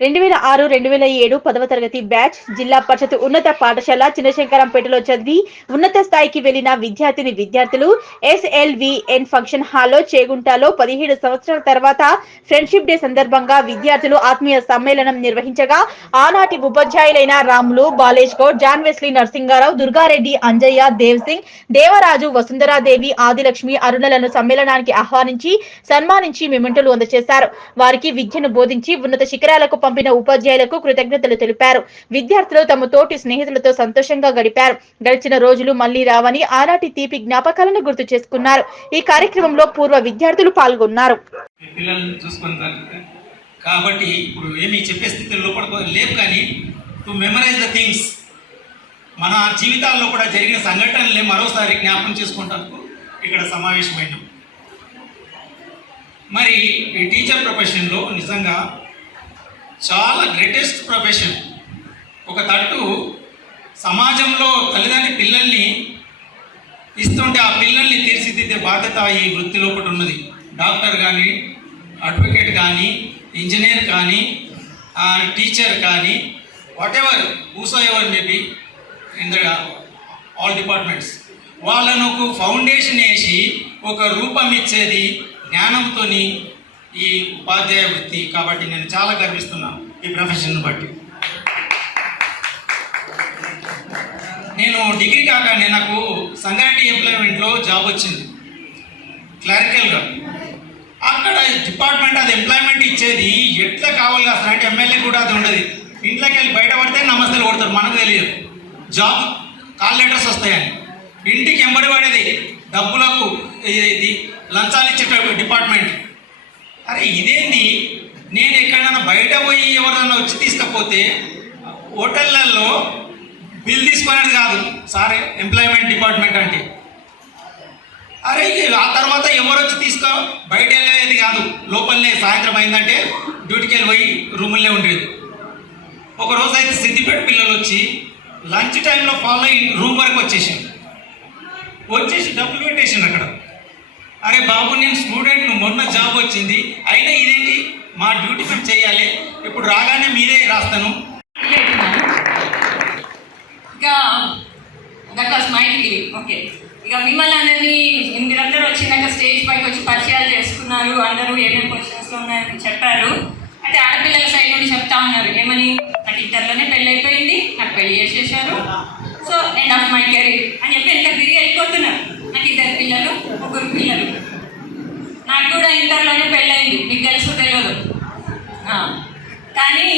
2006-2007 10వ తరగతి బ్యాచ్ జిల్లా పరిషత్ ఉన్నత పాఠశాల చిన్నశంకరంపేటలో చదివి ఉన్నత స్థాయికి వెళ్లిన విద్యార్థులు SLVN ఫంక్షన్ హాల్లో చేగుంటలో 17 సంవత్సరాల తర్వాత ఫ్రెండ్షిప్ డే సందర్భంగా విద్యార్థులు ఆత్మీయ సమ్మేళనం నిర్వహించగా ఆనాటి ఉపాధ్యాయులైన రాములు, బాలేష్ గౌడ్, జాన్ వెస్లీ నరసింగారావు, దుర్గారెడ్డి, అంజయ్య, దేవ్ సింగ్, దేవరాజు, వసుంధరాదేవి, ఆదిలక్ష్మి, అరుణలను సమ్మేళనానికి ఆహ్వానించి సన్మానించి మెమెంటోలు అందజేశారు. వారికి విద్యను బోధించి ఉన్నత శిఖరాలకు పంపిన ఉపాధ్యాయులకు కృతజ్ఞతలు తెలిపారు. విద్యార్థులు తమ తోటి స్నేహితులతో సంతోషంగా గడిపారు. గడిచిన రోజులు మళ్లీ రావని ఆనాటి తీపి జ్ఞాపకాలను గుర్తు చేసుకున్నారు. ఈ కార్యక్రమంలో పూర్వ విద్యార్థులు పాల్గొన్నారు. కాబట్టి ఇప్పుడు ఏమి చెప్పే స్థితిలో లేవు, కానీ టు మెమరైజ్ ద థింగ్స్, మన జీవితాల్లో కూడా జరిగిన సంఘటనలే మరోసారి జ్ఞాపకం చేసుకుంటానికి ఇక్కడ సమావేశమైనాం. మరి ఈ టీచర్ ప్రొఫెషన్లో నిజంగా చాలా గ్రేటెస్ట్ ప్రొఫెషన్. ఒక తట్టు సమాజంలో తల్లిదండ్రి పిల్లల్ని ఇస్తుంటే ఆ పిల్లల్ని తీర్చిదిద్దే బాధ్యత ఈ వృత్తిలో ఒకటి ఉన్నది. డాక్టర్ కానీ, అడ్వకేట్ కానీ, ఇంజనీర్ కానీ, టీచర్ కానీ, what ever whoso ever maybe in the all departments, వాళ్ళను ఒక ఫౌండేషన్ వేసి ఒక రూపం ఇచ్చేది జ్ఞానంతో ఈ ఉపాధ్యాయ వృత్తి. కాబట్టి నేను చాలా గర్విస్తున్నాను ఈ ప్రొఫెషన్ బట్టి. నేను డిగ్రీ కాగానే నాకు సంగారెడ్డి ఎంప్లాయ్మెంట్లో జాబ్ వచ్చింది క్లరికల్గా. అక్కడ డిపార్ట్మెంట్ అది ఎంప్లాయ్మెంట్ ఇచ్చేది ఎట్లా కావాలి అసలు అంటే ఎమ్మెల్యే కూడా అది ఉండదు. ఇంట్లోకి వెళ్ళి బయట పడితే నమస్తలు కొడతారు, మనకు తెలియదు. జాబ్ కాల్ లెటర్స్ వస్తాయని ఇంటికి ఎంబడి పడేది డబ్బులకు ఇది లంచాలు ఇచ్చే డిపార్ట్మెంట్. అరే ఇదేంది, నేను ఎక్కడైనా బయట పోయి ఎవరైనా వచ్చి తీసుకపోతే హోటళ్ళల్లో బిల్ తీసుకునేది కాదు సార్ ఎంప్లాయ్మెంట్ డిపార్ట్మెంట్ అంటే. అరే ఆ తర్వాత ఎవరు వచ్చి బయట వెళ్ళేది కాదు, లోపలనే సాయంత్రం అయిందంటే డ్యూటీకి వెళ్ళి పోయి రూముల్లే ఉండేది. ఒకరోజు అయితే సిద్దిపేట పిల్లలు వచ్చి లంచ్ టైంలో ఫాలో అయ్యి రూమ్ వరకు వచ్చేసి డబ్బులు పెట్టేసిండు అక్కడ. అరే బాబు, నేను స్టూడెంట్, మొన్న జాబ్ వచ్చింది, అయినా ఇదేంటి, మా డ్యూటీ మేము చేయాలి, ఇప్పుడు రాగానే మీరే రాస్తాను. ఓకే, ఇక మిమ్మల్ని అందరినీ మీరందరూ వచ్చినాక స్టేజ్ పైకి వచ్చి పరిచయాలు చేసుకున్నారు. అందరూ ఏమేమి క్వశ్చన్స్లో ఉన్నాయని చెప్పారు. అయితే ఆడపిల్లల సైడ్ నుండి చెప్తా ఉన్నారు ఏమని, నాకు ఇంటర్లోనే పెళ్ళి అయిపోయింది, నాకు పెళ్లి చేసేసారు, so end of my career అని చెప్పి ఎంత తిరిగి వెళ్ళిపోతున్నారు. నాకు 2 పిల్లలు, 3 పిల్లలు. నాకు కూడా ఇంటర్లోనే పెళ్ళయింది, మీకు తెలుసు తెలియదు. కానీ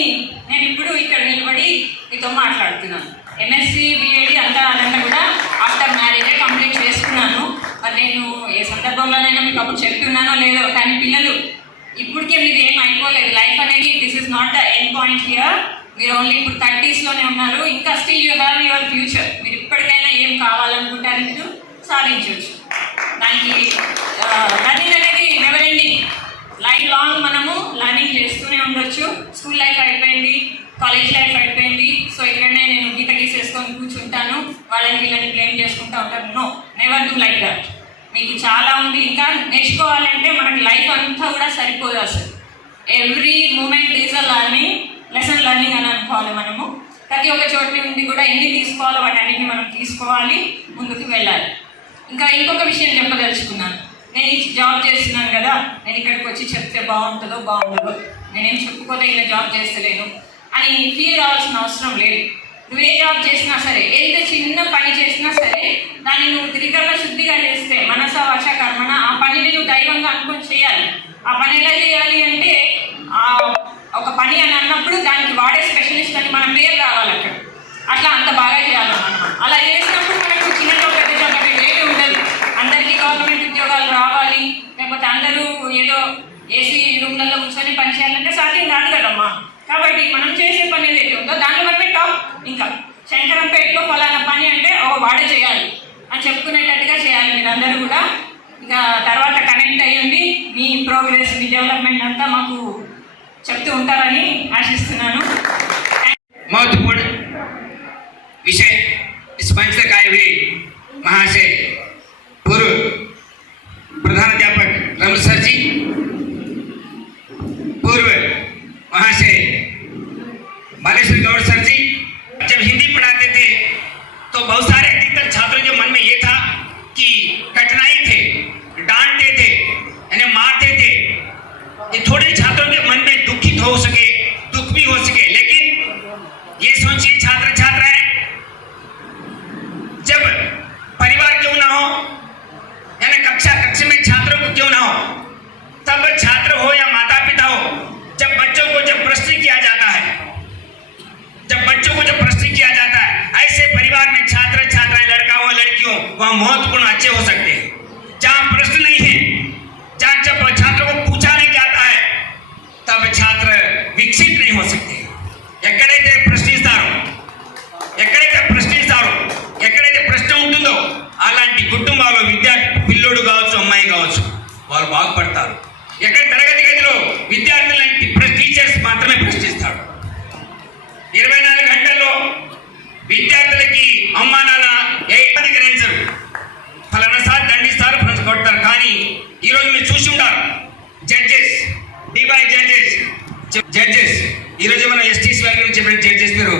నేను ఇప్పుడు ఇక్కడ నిలబడి మీతో మాట్లాడుతున్నాను. MSc BEd అదంతా కూడా ఆఫ్టర్ మ్యారేజే కంప్లీట్ చేసుకున్నాను. మరి నేను ఏ సందర్భంలోనైనా మీకు అప్పుడు చెప్తున్నానో లేదో, కానీ పిల్లలు ఇప్పటికే మీరు ఏం అయిపోలేదు. లైఫ్ అనేది this is not the end point here. మీరు ఓన్లీ ఇప్పుడు 30sలోనే ఉన్నారు. ఇంకా still you have your future. మీరు ఇప్పటికైనా ఏం కావాలనుకుంటారు మీరు సాధించవచ్చు. దానికి లర్నింగ్ అనేది నెవర్ ఎండింగ్, లైఫ్ లాంగ్ మనము లర్నింగ్ చేస్తూనే ఉండొచ్చు. స్కూల్ లైఫ్ అయిపోయింది, కాలేజ్ లైఫ్ అయిపోయింది, సో ఇక్కడనే నేను గీత గీసేసుకొని కూర్చుంటాను, వీళ్ళని బ్లేమ్ చేసుకుంటూ ఉంటాను. No, never do like that. మీకు చాలా ఉంది ఇంకా నేర్చుకోవాలంటే. మనకి లైఫ్ అంతా కూడా సరిపోదు అసలు. Every moment is a lesson learning అని అనుకోవాలి. మనము ప్రతి ఒక్క చోటు నుండి కూడా ఎన్ని తీసుకోవాలో వాటన్నిటిని మనం తీసుకోవాలి, ముందుకు వెళ్ళాలి. ఇంకా ఇంకొక విషయం చెప్పదలుచుకున్నాను. నేను ఈ జాబ్ చేస్తున్నాను కదా, నేను ఇక్కడికి వచ్చి చెప్తే బాగుంటుందో బాగుంటుందో, నేనేం చెప్పుకోతే ఇలా జాబ్ చేస్తలేను అని ఫీల్ కావాల్సిన అవసరం లేదు. నువ్వు ఏ జాబ్ చేసినా సరే, ఎంత చిన్న పని చేసినా సరే, దాన్ని నువ్వు త్రికరణ శుద్ధిగా చేస్తే, మనస వాచ కర్మణ, ఆ పనిని నువ్వు దైవంగా అనుకొని చేయాలి. ఆ పని ఎలా చేయాలి అంటే, ఒక పని అని అన్నప్పుడు దానికి వాడే స్పెషలిస్ట్ అని మన పేరు రావాలి అక్కడ. అట్లా అంత బాగా చేయాలన్నమాట. అలా చేసినప్పుడు మనకు చిన్న పెద్ద జాబ్ ఏమీ ఉండదు. అందరికీ గవర్నమెంట్ ఉద్యోగాలు రావాలి, లేకపోతే అందరూ ఏదో ఏసీ రూమ్లలో కూర్చొని పని చేయాలంటే సాధ్యం కాదు కదమ్మా. కాబట్టి మనం చేసే పని ఏదైతే ఉందో దాన్ని మనమే టాప్. ఇంకా శంకరంపేటలో ఫలానా పని అంటే వాడే చేయాలి అని చెప్పుకునేటట్టుగా చేయాలి మీరందరూ కూడా. ఇంకా తర్వాత కనెక్ట్ అయ్యండి, మీ ప్రోగ్రెస్, మీ డెవలప్మెంట్ అంతా మాకు చెప్తూ ఉంటారని आशिస్తున్నాను. महत्वपूर्ण विषय इस मंच तक आए हुए महाशय पूर्व प्रधानाध्यापक रमल सर जी, पूर्व महाशय వారు బాగుపడతారు. ఎక్కడ తరగతి గదిలో విద్యార్థులను టీచర్స్ మాత్రమే ప్రశ్నిస్తాడు. 24 గంటల్లో విద్యార్థులకి అమ్మా నాన్న ఏ ఇబ్బంది గ్రహించరు. ఫలానా సార్ దండిస్తారు, ఫ్రెండ్స్ కొడతారు. కానీ ఈరోజు మీరు చూసి ఉంటారు జడ్జెస్, డివై జడ్జెస్ ఈరోజు మన ఎస్టీసీ వారి గురించి చెప్పిన జడ్జెస్ పేరు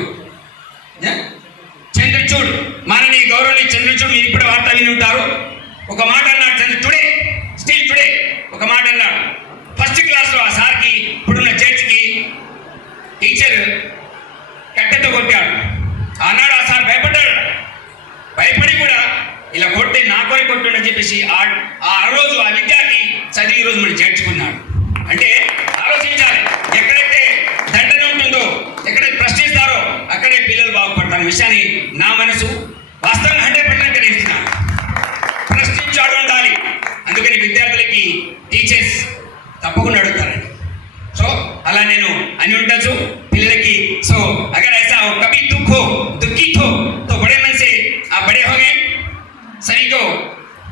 చంద్రచూడ్, మాననీయ గౌరవనీయ చంద్రచూడ్. మీరు ఇప్పుడు వార్త విని ఉంటారు. ఒక మాట అన్నాడు టుడే, స్టిల్ టుడే ఒక మాట అన్నాడు. ఫస్ట్ క్లాస్లో ఆ సార్కి, ఇప్పుడున్న జడ్జికి టీచర్ కట్టెతో కొట్టాడు. ఆనాడు ఆ సార్ భయపడ్డాడు. భయపడి కూడా ఇలా కొట్టే నా కొరి కొట్టుండని చెప్పేసి ఆ రోజు ఆ విద్యార్థి చదివి ఈరోజు మనం చేర్చుకున్నాడు. అంటే ఆలోచించాలి, ఎక్కడైతే దండన ఉంటుందో, ఎక్కడైతే ప్రశ్నిస్తారో అక్కడే పిల్లలు బాగుపడతారు విషయాన్ని నా మనసు వాస్తవంగా 100% గ్రహిస్తున్నాను. ప్రశ్నించాడు ఉండాలి. అందుకని విద్యార్థులకి టీచర్స్ తప్పకుండా అడుగుతారండి. సో అలా నేను అని ఉండొచ్చు పిల్లలకి. సో అగర్ ऐसा हो कभी दुख हो दुखित हो तो बड़े मन से आप बड़े हो गए. सभी को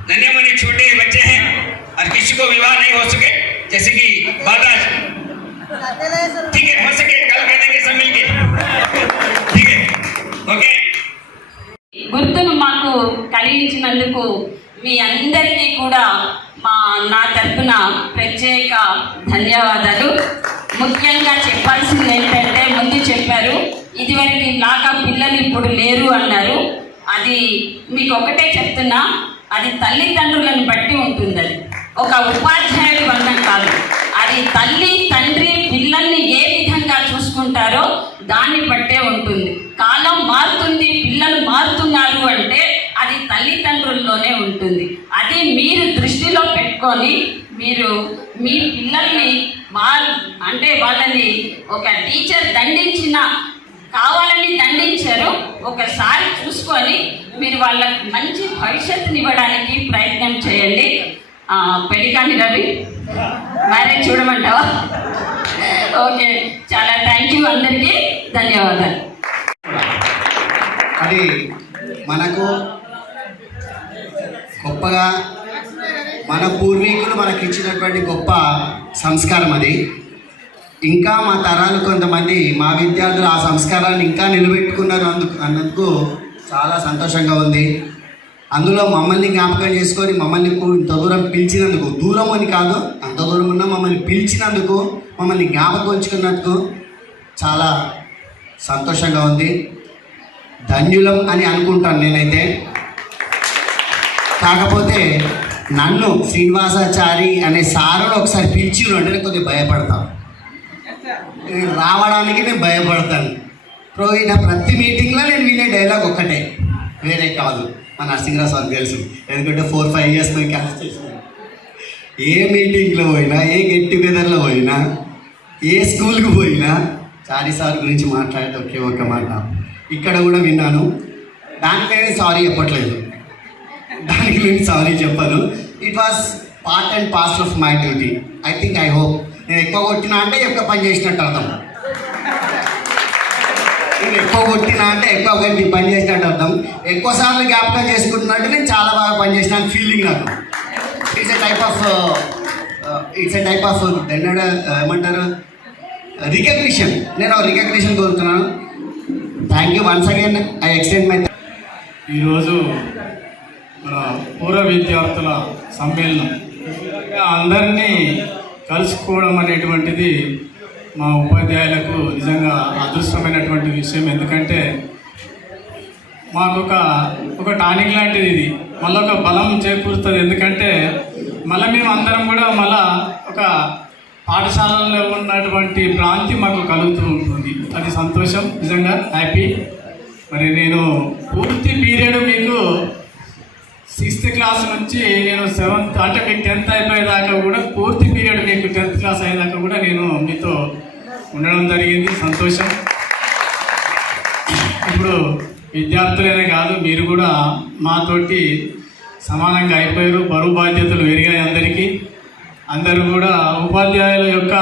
नन्हे मुन्ने छोटे बच्चे हैं और किसी को विवाह नहीं हो सके, जैसे कि बाबा ठीक है हो सके कल कर देंगे सब मिलके, ठीक है ओके. గుర్తును మాకు కలిగించినందుకు మీ అందరికీ కూడా నా తరఫున ప్రత్యేక ధన్యవాదాలు. ముఖ్యంగా చెప్పాల్సింది ఏంటంటే, ముందు చెప్పారు ఇదివరకు లాగా పిల్లలు ఇప్పుడు లేరు అన్నారు. అది మీకు ఒకటే చెప్తున్నా, అది తల్లిదండ్రులను బట్టి ఉంటుంది. అది ఒక ఉపాధ్యాయుడి వల్ల కాదు. అది తల్లి తండ్రి పిల్లల్ని ఏ విధంగా చూసుకుంటారో దాన్ని బట్టే ఉంటుంది. కాలం మారుతుంది, పిల్లలు మారుతున్నారు అంటే అది తల్లిదండ్రుల్లోనే ఉంటుంది. అది మీరు దృష్టిలో పెట్టుకొని మీరు మీ పిల్లల్ని అంటే వాళ్ళని ఒక టీచర్ కావాలని దండించారు, ఒకసారి చూసుకొని మీరు వాళ్ళకి మంచి భవిష్యత్తుని ఇవ్వడానికి ప్రయత్నం చేయండి. పెడికాని రవి మ్యారేజ్ చూడమంటావా? ఓకే, చాలా థ్యాంక్ యూ, అందరికీ ధన్యవాదాలు. అది మనకు గొప్పగా మన పూర్వీకులు మనకి ఇచ్చినటువంటి గొప్ప సంస్కారం అది. ఇంకా మా తరాలు కొంతమంది మా విద్యార్థులు ఆ సంస్కారాన్ని ఇంకా నిలబెట్టుకున్నారు అన్నందుకు చాలా సంతోషంగా ఉంది. అందులో మమ్మల్ని జ్ఞాపకం చేసుకొని మమ్మల్ని ఇంత దూరం పిలిచినందుకు, దూరం అని కాదు అంత దూరం ఉన్నా మమ్మల్ని పిలిచినందుకు, మమ్మల్ని జ్ఞాపకం ఉంచుకున్నందుకు చాలా సంతోషంగా ఉంది. ధన్యులం అని అనుకుంటాను నేనైతే. కాకపోతే నన్ను శ్రీనివాసాచారి అనే సారును ఒకసారి పిలిచి అంటే నేను కొద్దిగా భయపడతాను. రావడానికి నేను భయపడతాను. ఈయన ప్రతి మీటింగ్లో నేను వినే డైలాగ్ ఒక్కటే, వేరే కాదు. మా నరసింహరావు సార్ తెలుసు, ఎందుకంటే 4-5 ఇయర్స్ మేము క్లాస్ చేస్తున్నాను. ఏ మీటింగ్లో పోయినా, ఏ గెట్ టుగెదర్లో పోయినా, ఏ స్కూల్కి పోయినా చారి సార్ గురించి మాట్లాడితే ఒకే ఒక మాట. ఇక్కడ కూడా విన్నాను, దానికైనా సారీ చెప్పట్లేదు, దానికి నేను సారీ చెప్పాను. It was part and parcel of my duty. I think, I hope నేను ఎక్కువ కొట్టినా అంటే ఎక్కువ పని చేసినట్టు అర్థం. నేను ఎక్కువ కొట్టినా అంటే ఎక్కువ గట్టి పని చేసినట్టు అర్థం. ఎక్కువసార్లు జ్ఞాపకం చేసుకుంటున్నట్టు నేను చాలా బాగా పనిచేసినాను ఫీలింగ్ నాకు. ఇట్స్ ఎ టైప్ ఆఫ్ ఏమంటారు, రికగ్నిషన్. నేను రికగ్నిషన్ కోరుతున్నాను. Thank you once again. I extend my. ఈరోజు మన పూర్వ విద్యార్థుల సమ్మేళనం, అందరినీ కలుసుకోవడం అనేటువంటిది మా ఉపాధ్యాయులకు నిజంగా అదృష్టమైనటువంటి విషయం. ఎందుకంటే మాకు ఒక టానిక్ లాంటిది ఇది, మళ్ళీ ఒక బలం చేకూరుతుంది. ఎందుకంటే మళ్ళీ మేము అందరం కూడా మళ్ళా ఒక పాఠశాలలో ఉన్నటువంటి భ్రాంతి మాకు కలుగుతూ ఉంటుంది. అది సంతోషం, నిజంగా హ్యాపీ. మరి నేను పూర్తి పీరియడ్ మీకు 6th క్లాస్ నుంచి నేను 7th అంటే మీకు 10th అయిపోయేదాకా కూడా పూర్తి పీరియడ్ మీకు 10th క్లాస్ అయ్యేదాకా కూడా నేను మీతో ఉండడం జరిగింది. సంతోషం. ఇప్పుడు విద్యార్థులనే కాదు, మీరు కూడా మాతోటి సమానంగా అయిపోయారు. బరువు బాధ్యతలు పెరిగాయి అందరికీ. అందరూ కూడా ఉపాధ్యాయుల యొక్క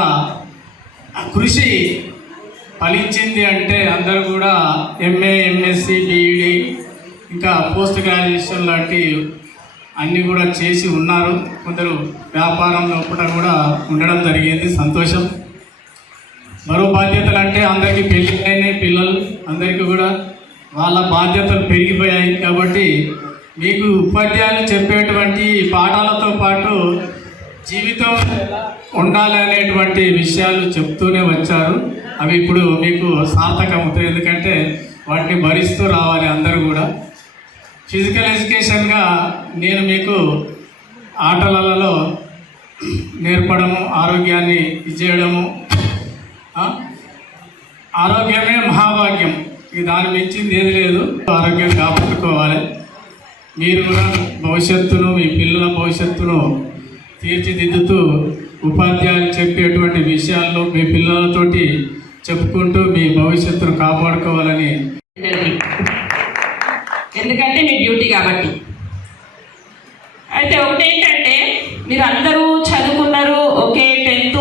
కృషి ఫలించింది అంటే అందరూ కూడా MA, MSc, BEd ఇంకా పోస్ట్ గ్రాడ్యుయేషన్ లాంటి అన్నీ కూడా చేసి ఉన్నారు. కొందరు వ్యాపారం లోపల కూడా ఉండడం జరిగింది. సంతోషం. మరో బాధ్యతలు అంటే అందరికీ పెళ్ళిళ్ళైన పిల్లలు అందరికీ కూడా వాళ్ళ బాధ్యతలు పెరిగిపోయాయి. కాబట్టి మీకు ఉపాధ్యాయులు చెప్పేటువంటి పాఠాలతో పాటు జీవితం ఉండాలి అనేటువంటి విషయాలు చెప్తూనే వచ్చారు. అవి ఇప్పుడు మీకు సార్థకమవుతాయి. ఎందుకంటే వాటిని భరిస్తూ రావాలి అందరూ కూడా. ఫిజికల్ ఎడ్యుకేషన్గా నేను మీకు ఆటలలో నేర్పడము, ఆరోగ్యాన్ని ఇచ్చేయడము. ఆరోగ్యమే మహాభాగ్యం. ఇక దాన్ని మించింది ఏది లేదు. ఆరోగ్యం కాపాడుకోవాలి. మీరు కూడా భవిష్యత్తును, మీ పిల్లల భవిష్యత్తును తీర్చిదిద్దుతూ ఉపాధ్యాయులు చెప్పేటువంటి విషయాల్లో మీ పిల్లలతోటి చెప్పుకుంటూ మీ భవిష్యత్తును కాపాడుకోవాలని. ఎందుకంటే మీ డ్యూటీ కాబట్టి. అయితే ఒకటేంటంటే మీరు అందరూ చదువుకున్నారు, ఓకే. 10th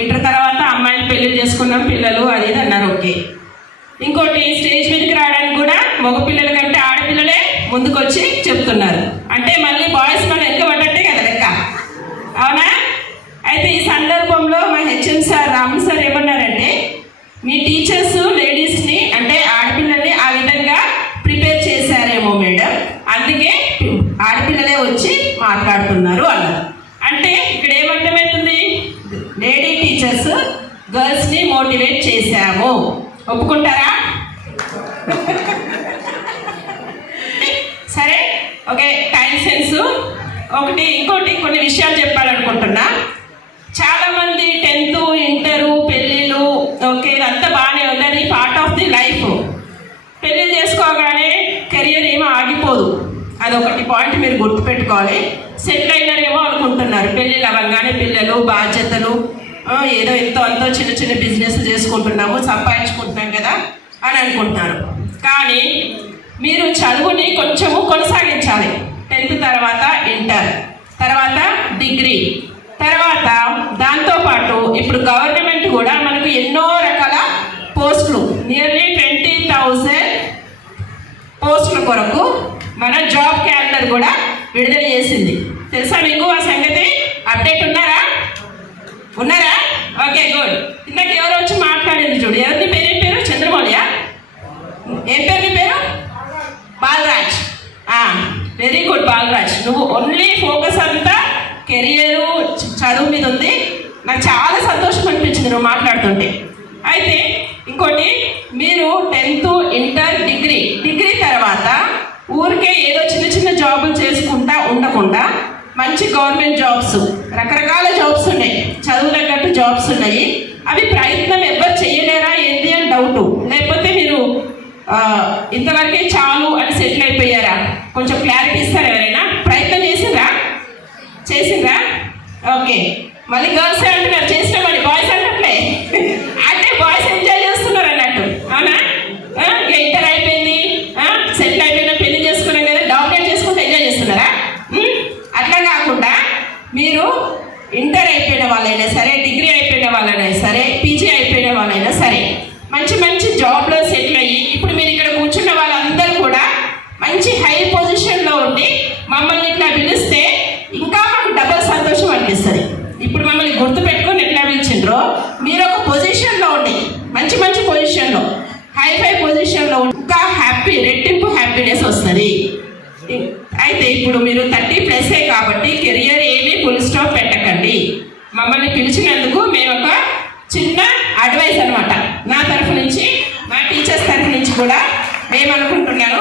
ఇంటర్ తర్వాత అమ్మాయిలు పెళ్లి చేసుకున్నాం పిల్లలు అది ఇది అన్నారు, ఓకే. ఇంకోటి స్టేజ్ మీదకి రావడానికి కూడా మగ పిల్లల కంటే ఆడపిల్లలే ముందుకొచ్చి చెప్తున్నారు. అంటే మళ్ళీ బాయ్స్ మనం ఎక్కబడ్డట్టే కదా లెక్క, అవునా? అయితే ఈ సందర్భంలో మా హెచ్ఎం సార్ రాములు సార్ ఏమన్నారంటే, మీ టీచర్స్ లేడీస్ని అంటే ఆడపిల్లల్ని ఆ విధంగా ప్రిపేర్ చేశారేమో మేడం, అందుకే ఆడపిల్లలే వచ్చి మాట్లాడుతున్నారు అన్నారు. అంటే ఇక్కడ ఏమర్థమవుతుంది? లేడీ టీచర్స్ గర్ల్స్ని మోటివేట్ చేశాము. ఒప్పుకుంటారా? సరే, ఓకే. టైం సెన్స్ ఒకటి. ఇంకోటి కొన్ని విషయాలు చెప్పాలనుకుంటున్నా. చాలామంది 10th ఇంటరు పెళ్ళిళ్ళు, ఓకే, ఇదంతా బాగానే ఉందని పార్ట్ ఆఫ్ ది లైఫ్. పెళ్ళి చేసుకోగానే కెరియర్ ఏమో ఆగిపోదు. అదొకటి పాయింట్ మీరు గుర్తుపెట్టుకోవాలి. సెటిల్ అయినారేమో అనుకుంటున్నారు. పెళ్ళిళ్ళు అవ్వగానే పిల్లలు, బాధ్యతలు, ఏదో ఎంతో అంతో చిన్న చిన్న బిజినెస్ చేసుకుంటున్నాము, సంపాదించుకుంటున్నాం కదా అని అనుకుంటున్నారు. కానీ మీరు చదువుని కొంచెము కొనసాగించాలి. 10th తర్వాత ఇంటర్, తర్వాత డిగ్రీ, తర్వాత దాంతోపాటు ఇప్పుడు గవర్నమెంట్ కూడా మనకు ఎన్నో రకాల పోస్టులు, నియర్లీ 20,000 పోస్టుల కొరకు మన జాబ్ క్యాలెండర్ కూడా విడుదల చేసింది. తెలుసా మీకు ఆ సంగతి? అప్డేట్ ఉన్నారా? Okay, good. ఇందాక ఎవరు వచ్చి మాట్లాడింది చూడు. ఎవరిని పేరు? ఏం పేరు? చంద్రమౌళియా? ఏం పేరు నీ పేరు? బాలరాజ్. Very good Balraj. నువ్వు ఓన్లీ ఫోకస్ అంతా కెరియరు, చదువు మీద ఉంది. నాకు చాలా సంతోషం అనిపించింది నువ్వు మాట్లాడుతుంటే. అయితే ఇంకోటి, మీరు 10th ఇంటర్ డిగ్రీ తర్వాత ఊరికే ఏదో చిన్న చిన్న జాబులు చేసుకుంటా ఉండకుండా మంచి గవర్నమెంట్ జాబ్స్, రకరకాల జాబ్స్ ఉన్నాయి, చదువు తగ్గట్టు జాబ్స్ ఉన్నాయి. అవి ప్రయత్నం ఎవరు చేయలేరా ఏంటి అని డౌటు. లేకపోతే మీరు ఇంతవరకే చాలు అని సెటిల్ అయిపోయారా? కొంచెం క్లారిటీ ఇస్తారా? ఎవరైనా ప్రయత్నం చేసిండ్రా? ఓకే. మళ్ళీ గర్ల్స్ అంటున్నారు చేసినామని, బాయ్స్ అంటట్లే. అంటే బాయ్స్ ఎంజాయ్ చేస్తున్నారు అన్నట్టు, అవునా? ఇంటర్ అయిపోయింది, సెటిల్ అయిపోయినా, పెళ్లి చేసుకున్నాం కదా, డాక్టరేట్ చేసుకుంటే ఎంజాయ్ చేస్తున్నారా? అట్లా కాకుండా మీరు ఇంటర్ అయిపోయిన వాళ్ళైనా సరే, డిగ్రీ అయిపోయిన వాళ్ళైనా సరే, పీజీ అయిపోయిన వాళ్ళైనా సరే, మంచి మంచి జాబ్లో సెటిల్ అయ్యి ఇప్పుడు మీరు ఇక్కడ కూర్చున్న వాళ్ళందరూ కూడా మంచి హై పొజిషన్లో ఉండి మమ్మల్ని ఇట్లా పిలిస్తే ఇంకా మాకు డబల్ సంతోషం అనిపిస్తుంది. ఇప్పుడు మమ్మల్ని గుర్తుపెట్టుకొని ఎట్లా పిలిచిండ్రో, మీరు ఒక పొజిషన్లో ఉండి మంచి మంచి పొజిషన్లో, హై పొజిషన్లో ఇంకా రెట్టింపు హ్యాపీనెస్ వస్తుంది. అయితే ఇప్పుడు మీరు 30+ కాబట్టి కెరియర్ ఏమీ ఫుల్ స్టాప్ పెట్టకండి. మమ్మల్ని పిలిచినందుకు మేము ఒక చిన్న అడ్వైస్ అనమాట, నా తరఫు నుంచి, మా టీచర్స్ తరఫు నుంచి కూడా మేము అనుకుంటున్నాను.